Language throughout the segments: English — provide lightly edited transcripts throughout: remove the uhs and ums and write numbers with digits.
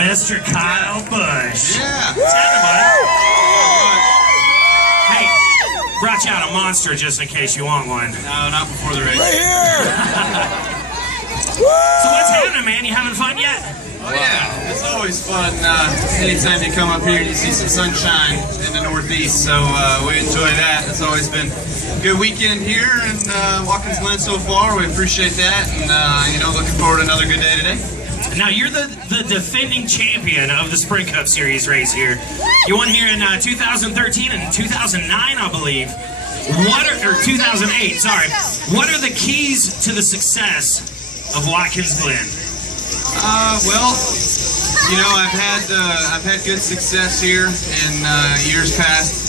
Mr. Kyle Busch. Yeah. What's happening, buddy? Hey, brought you out a monster just in case you want one. No, not before the race. Right here! So what's happening, man? You having fun yet? Oh yeah, it's always fun. Anytime you come up here, you see some sunshine in the Northeast, so we enjoy that. It's always been a good weekend here in Watkins, Glen so far. We appreciate that, and you know, looking forward to another good day today. Now, you're the defending champion of the Sprint Cup Series race here. You won here in 2013 and 2009, I believe. Or 2008, sorry. What are the keys to the success of Watkins Glen? Well, you know, I've had good success here in years past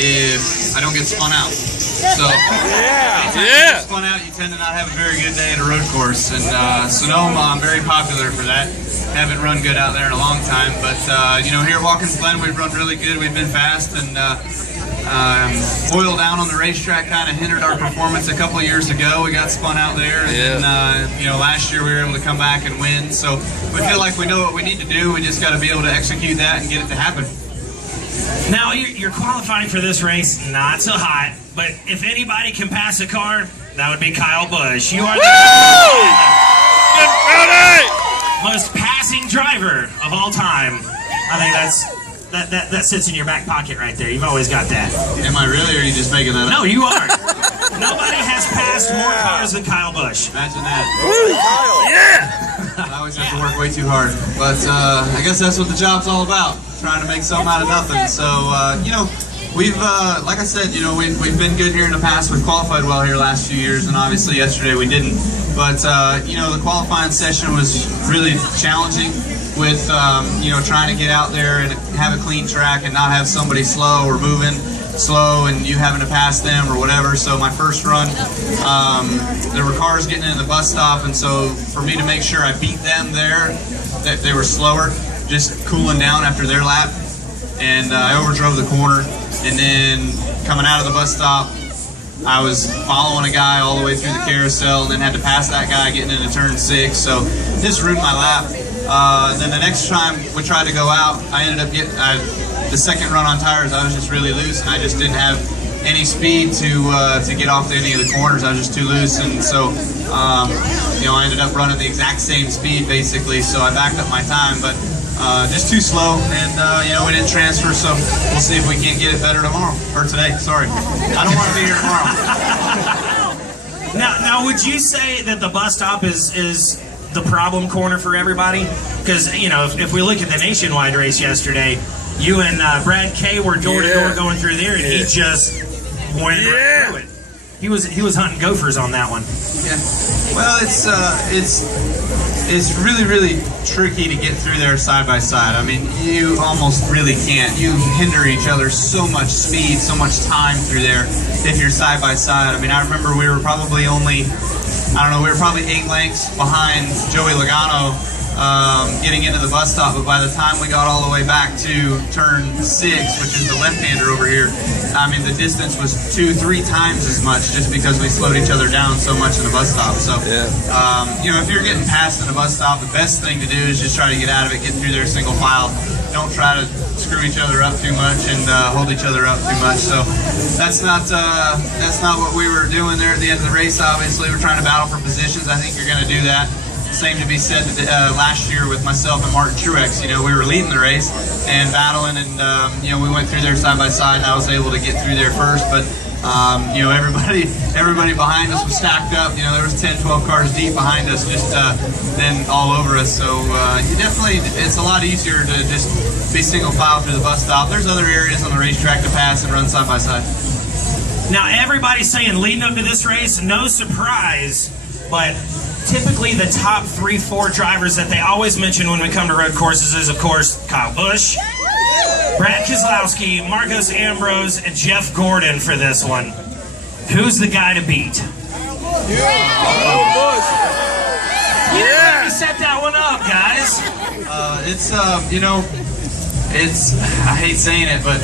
if I don't get spun out. So, anytime you get spun out, you tend to not have a very good day at a road course. And Sonoma, I'm very popular for that. Haven't run good out there in a long time, but you know, here at Watkins Glen, we've run really good. We've been fast, and oil down on the racetrack kind of hindered our performance a couple of years ago. We got spun out there, and you know, last year we were able to come back and win. So we feel like we know what we need to do. We just got to be able to execute that and get it to happen. Now, you're qualifying for this race, not so hot, but if anybody can pass a car, that would be Kyle Busch. You are the most passing driver of all time. I think that sits in your back pocket right there. You've always got that. Am I really, or are you just making that up? No, you are. Nobody has passed more cars than Kyle Busch. Imagine that. Yeah! I always have to work way too hard, but I guess that's what the job's all about, trying to make something out of nothing. So, you know, we've, like I said, you know, we've been good here in the past. We've qualified well here last few years, and obviously yesterday we didn't. But, you know, the qualifying session was really challenging with, you know, trying to get out there and have a clean track and not have somebody slow or moving slow and you having to pass them or whatever. So my first run, there were cars getting into the bus stop, and so for me to make sure I beat them there, that they were slower, just cooling down after their lap, and I overdrove the corner, and then coming out of the bus stop, I was following a guy all the way through the carousel and then had to pass that guy getting into turn 6, so just ruined my lap. Then the next time we tried to go out, I ended up getting, the second run on tires, I was just really loose, and I just didn't have any speed to get off any of the corners. I was just too loose, and so you know, I ended up running the exact same speed basically, so I backed up my time, but just too slow, and you know, we didn't transfer, so we'll see if we can't get it better tomorrow, or today, sorry. I don't want to be here tomorrow. Now, would you say that the bus stop is the problem corner for everybody? Because, you know, if we look at the nationwide race yesterday, you and Brad Kay were door to door going through there, and he just went right through it. He was hunting gophers on that one. Yeah. Well, it's really tricky to get through there side by side. I mean, you almost really can't. You hinder each other so much speed, so much time through there if you're side by side. I mean, I remember we were probably only, I don't know, we were probably 8 lengths behind Joey Logano getting into the bus stop, but by the time we got all the way back to turn 6, which is the left-hander over here, I mean, the distance was 2-3 times as much just because we slowed each other down so much in the bus stop. So, you know, if you're getting past in a bus stop, the best thing to do is just try to get out of it, get through there single file. Don't try to screw each other up too much and hold each other up too much. So that's not what we were doing there at the end of the race. Obviously, we're trying to battle for positions. I think you're going to do that. Same to be said last year with myself and Martin Truex. You know, we were leading the race and battling, and you know, we went through there side by side, and I was able to get through there first. But you know, everybody behind us was stacked up. You know, there was 10, 12 cars deep behind us, just then all over us. So you definitely, it's a lot easier to just be single file through the bus stop. There's other areas on the racetrack to pass and run side by side. Now, everybody's saying leading up to this race, no surprise, but typically the top 3-4 drivers that they always mention when we come to road courses is, of course, Kyle Busch, Brad Keselowski, Marcos Ambrose, and Jeff Gordon for this one. Who's the guy to beat? You set that one up, guys. It's you know, I hate saying it, but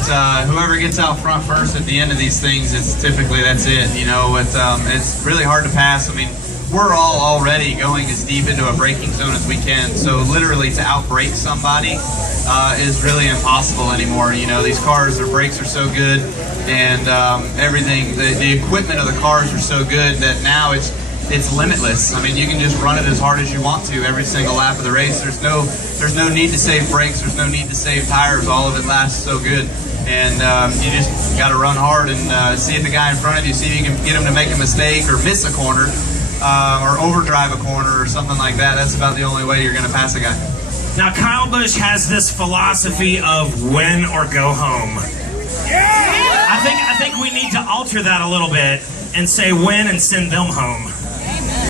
whoever gets out front first at the end of these things, it's typically that's it. You know, it's really hard to pass. I mean, we're all already going as deep into a braking zone as we can. So literally to outbrake somebody is really impossible anymore. You know, these cars, their brakes are so good, and everything, the equipment of the cars are so good that now it's limitless. I mean, you can just run it as hard as you want to every single lap of the race. There's no need to save brakes. There's no need to save tires. All of it lasts so good. And you just got to run hard and see the guy in front of you, see if you can get him to make a mistake or miss a corner or overdrive a corner or something like that. That's about the only way you're going to pass a guy. Now, Kyle Busch has this philosophy of win or go home. I think we need to alter that a little bit and say win and send them home.